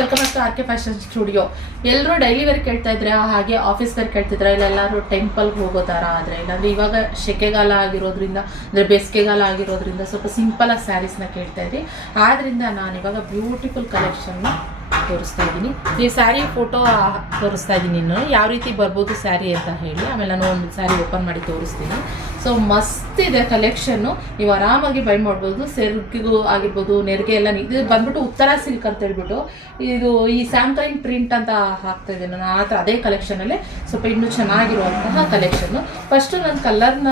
Welcome to R K fashion studio. ಎಲ್ಲರೂ daily wear ಕೇಳ್ತಾ ಇದ್ರೆ, ಹಾಗೆ ಆಫೀಸ್ ವೇರ್ ಕೇಳ್ತಿದ್ರೆ, ಇಲ್ಲ ಎಲ್ಲರೂ ಟೆಂಪಲ್ಗೆ ಹೋಗೋ ಥರ ಆದರೆ, ಇಲ್ಲಾಂದರೆ ಇವಾಗ ಸೆಕೆಗಾಲ ಆಗಿರೋದ್ರಿಂದ ಅಂದರೆ ಬೇಸಿಗೆಗಾಲ ಆಗಿರೋದ್ರಿಂದ ಸ್ವಲ್ಪ ಸಿಂಪಲಾಗಿ ಸ್ಯಾರೀಸ್ನ ಕೇಳ್ತಾ ಇದ್ರಿ. ಆದ್ದರಿಂದ ನಾನು ಇವಾಗ ಬ್ಯೂಟಿಫುಲ್ ಕಲೆಕ್ಷನ್ನ ತೋರಿಸ್ತಾ ಇದ್ದೀನಿ. ಈ ಸ್ಯಾರಿ ಫೋಟೋ ತೋರಿಸ್ತಾ ಇದ್ದೀನಿ. ಇನ್ನು ಯಾವ ರೀತಿ ಬರ್ಬೋದು ಸ್ಯಾರಿ ಅಂತ ಹೇಳಿ, ಆಮೇಲೆ ನಾನು ಒಂದು ಸ್ಯಾರಿ ಓಪನ್ ಮಾಡಿ ತೋರಿಸ್ತೀನಿ. ಸೊ ಮಸ್ತ್ ಇದೆ ಕಲೆಕ್ಷನ್ನು, ನೀವು ಆರಾಮಾಗಿ ಬೈ ಮಾಡ್ಬೋದು. ಸೆರ್ಗಿಗೂ ಆಗಿರ್ಬೋದು, ನೆರಿಗೆ ಎಲ್ಲ. ಇದು ಬಂದ್ಬಿಟ್ಟು ಉತ್ತರ ಸಿಲ್ಕ್ ಅಂತ ಹೇಳ್ಬಿಟ್ಟು, ಇದು ಈ ಸ್ಯಾಂಪ್ಲೈನ್ ಪ್ರಿಂಟ್ ಅಂತ ಹಾಕ್ತಾ ಇದ್ದೀನಿ ನಾನು. ಆ ಥರ ಅದೇ ಕಲೆಕ್ಷನಲ್ಲೇ ಸ್ವಲ್ಪ ಇನ್ನೂ ಚೆನ್ನಾಗಿರುವಂತಹ ಕಲೆಕ್ಷನ್ನು. ಫಸ್ಟು ನಾನು ಕಲರ್ನ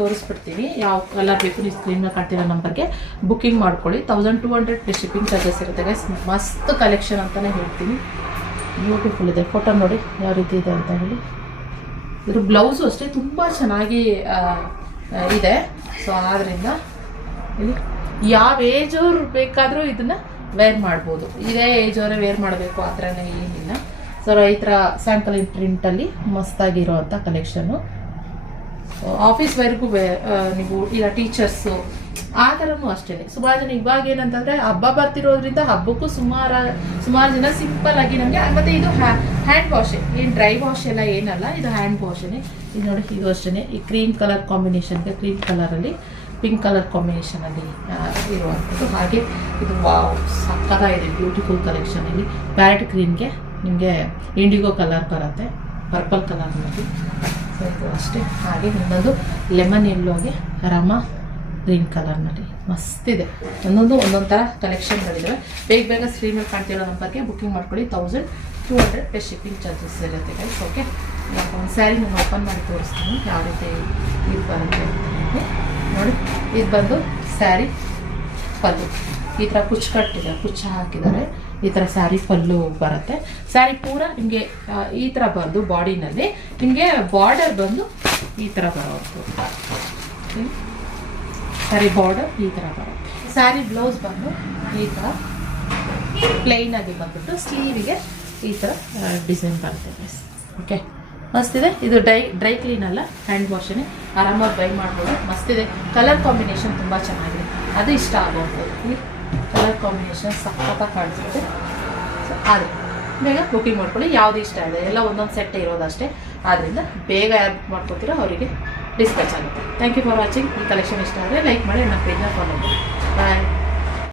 ತೋರಿಸ್ಬಿಡ್ತೀನಿ. ಯಾವ ಕಲರ್ ಬೇಕು ನೀವು ಸ್ಕ್ರೀನ್ನ ಕಾಣ್ತಿರೋ ನಂಬರ್ಗೆ ಬುಕ್ಕಿಂಗ್ ಮಾಡ್ಕೊಳ್ಳಿ. 1200 ಪ್ಲಸ್ ಶಿಪ್ಪಿಂಗ್ ಚಾರ್ಜಸ್ ಇರುತ್ತೆ ಗೈಸ್. ಮಸ್ತ್ ಕಲೆಕ್ಷನ್ ಅಂತಲೇ ಹೇಳ್ತೀನಿ. ಬ್ಯೂಟಿಫುಲ್ ಇದೆ. ಫೋಟೋ ನೋಡಿ ಯಾವ ರೀತಿ ಇದೆ ಅಂತ ಹೇಳಿ. ಇದ್ರ ಬ್ಲೌಸು ಅಷ್ಟೇ ತುಂಬ ಚೆನ್ನಾಗಿ ಇದೆ. ಸೊ ಆದ್ದರಿಂದ ಇಲ್ಲಿ ಯಾವ ಏಜವ್ರು ಬೇಕಾದರೂ ಇದನ್ನು ವೇರ್ ಮಾಡ್ಬೋದು. ಇದೇ ಏಜವರೇ ವೇರ್ ಮಾಡಬೇಕು ಆ ಥರನೇ ಏನಿಲ್ಲ. ಸೊ ಈ ಥರ ಸ್ಯಾಂಪಲ್ ಇನ್ ಪ್ರಿಂಟಲ್ಲಿ ಮಸ್ತಾಗಿರೋವಂಥ ಕಲೆಕ್ಷನ್ನು. ಆಫೀಸ್ ವೇರ್ಗೂ ನೀವು ಈಗ ಟೀಚರ್ಸು ಆ ಥರನೂ ಅಷ್ಟೇ. ಸುಮಾರು ಜನ ಇವಾಗ ಏನಂತಂದರೆ ಹಬ್ಬ ಬರ್ತಿರೋದ್ರಿಂದ ಹಬ್ಬಕ್ಕೂ ಸುಮಾರು ಜನ ಸಿಂಪಲ್ ಆಗಿ ನಮಗೆ. ಮತ್ತು ಇದು ಹ್ಯಾಂಡ್ ವಾಶೇ, ಏನು ಡ್ರೈ ವಾಶ್ ಎಲ್ಲ ಏನಲ್ಲ, ಇದು ಹ್ಯಾಂಡ್ ವಾಶೇ. ಇದು ನೋಡಿ, ಇದು ಅಷ್ಟೇ. ಈ ಕ್ರೀಮ್ ಕಲರ್ ಕಾಂಬಿನೇಷನ್ಗೆ, ಕ್ರೀಮ್ ಕಲರಲ್ಲಿ ಪಿಂಕ್ ಕಲರ್ ಕಾಂಬಿನೇಷನಲ್ಲಿ ಇರುವಂಥದ್ದು. ಹಾಗೆ ಇದು ವಾವ್ ಸಕ್ಕತ್ತಾಗಿದೆ, ಬ್ಯೂಟಿಫುಲ್ ಕಲೆಕ್ಷನ್. ಇಲ್ಲಿ ಪ್ಯಾರೆಟ್ ಗ್ರೀನ್ಗೆ ನಿಮಗೆ ಇಂಡಿಗೋ ಕಲರ್ ಬರುತ್ತೆ, ಪರ್ಪಲ್ ಕಲರ್ನಲ್ಲಿ. ಸೊ ಇದು ಅಷ್ಟೇ. ಹಾಗೆ ಇನ್ನೊಂದು ಲೆಮನ್ ಎಲ್ಲೋಗೆ ರಾಮ ಗ್ರೀನ್ ಕಲರ್ನಲ್ಲಿ ಮಸ್ತಿದೆ. ಒಂದೊಂದು ಥರ ಕಲೆಕ್ಷನ್ಗಳಿದ್ದಾವೆ. ಬೇಗ ಸ್ಕ್ರೀನ್ ಮೇಲೆ ಕಾಣ್ತಿರೋ ನಂಬರ್ಗೆ ಬುಕ್ಕಿಂಗ್ ಮಾಡ್ಕೊಳ್ಳಿ. 1200 ಪ್ಲಸ್ ಶಿಪ್ಪಿಂಗ್ ಚಾರ್ಜಸ್ ಇರುತ್ತೆ ಗೈಸ್. ಓಕೆ, ಒಂದು ಸ್ಯಾರಿ ನಾನು ಓಪನ್ ಮಾಡಿ ತೋರಿಸ್ತೀನಿ ಯಾವ ರೀತಿ ಇದು ಬರುತ್ತೆ ಅಂತ ನೋಡಿ. ಇದು ಬಂದು ಸ್ಯಾರಿ ಪಲ್ಲು ಈ ಥರ ಕುಚ್ಚು ಕಟ್ಟಿದೆ, ಕುಚ್ಚು ಹಾಕಿದ್ದಾರೆ. ಈ ಥರ ಸ್ಯಾರಿ ಪಲ್ಲು ಬರುತ್ತೆ. ಸ್ಯಾರಿ ಪೂರ ನಿಮಗೆ ಈ ಥರ ಬಂದು ಬಾಡಿನಲ್ಲಿ ನಿಮಗೆ ಬಾರ್ಡರ್ ಬಂದು ಈ ಥರ ಬರೋದು. ಸ್ಯಾರಿ ಬಾರ್ಡರ್ ಈ ಥರ ಬರುತ್ತೆ. ಸ್ಯಾರಿ ಬ್ಲೌಸ್ ಬಂದು ಈ ಥರ ಪ್ಲೈನ್ ಆಗಿ ಬಂದ್ಬಿಟ್ಟು ಸ್ಲೀವಿಗೆ ಈ ಥರ ಡಿಸೈನ್ ಬರುತ್ತೆ. ಓಕೆ, ಮಸ್ತಿದೆ. ಇದು ಡ್ರೈ ಕ್ಲೀನ್ ಅಲ್ಲ, ಹ್ಯಾಂಡ್ ವಾಶನೇ. ಆರಾಮಾಗಿ ಬೈ ಮಾಡ್ಬೋದು. ಮಸ್ತಿದೆ. ಕಲರ್ ಕಾಂಬಿನೇಷನ್ ತುಂಬ ಚೆನ್ನಾಗಿದೆ, ಅದು ಇಷ್ಟ ಆಗುವಂಥದ್ದು. ಈ ಕಲರ್ ಕಾಂಬಿನೇಷನ್ ಸಖತ್ತಾಗಿ ಕಾಣಿಸುತ್ತೆ. ಸೊ ಆದರೆ ಬೇಗ ಬುಕ್ಕಿಂಗ್ ಮಾಡ್ಕೊಳ್ಳಿ. ಯಾವುದು ಇಷ್ಟ ಇದೆ ಎಲ್ಲ ಒಂದೊಂದು ಸೆಟ್ ಇರೋದಷ್ಟೇ. ಆದ್ದರಿಂದ ಬೇಗ ಯಾರು ಬುಕ್ ಮಾಡ್ಕೊತೀರೋ ಅವರಿಗೆ ಡಿಸ್ಪ್ಯಾಚ್ ಆಗುತ್ತೆ. Thank you for watching. ಈ ಕಲೆಕ್ಷನ್ ಇಷ್ಟ ಆದರೆ ಲೈಕ್ ಮಾಡಿ, ನನ್ನ ಪೇಜ್ನ ಫಾಲೋ ಮಾಡಿ. ಬಾಯ್.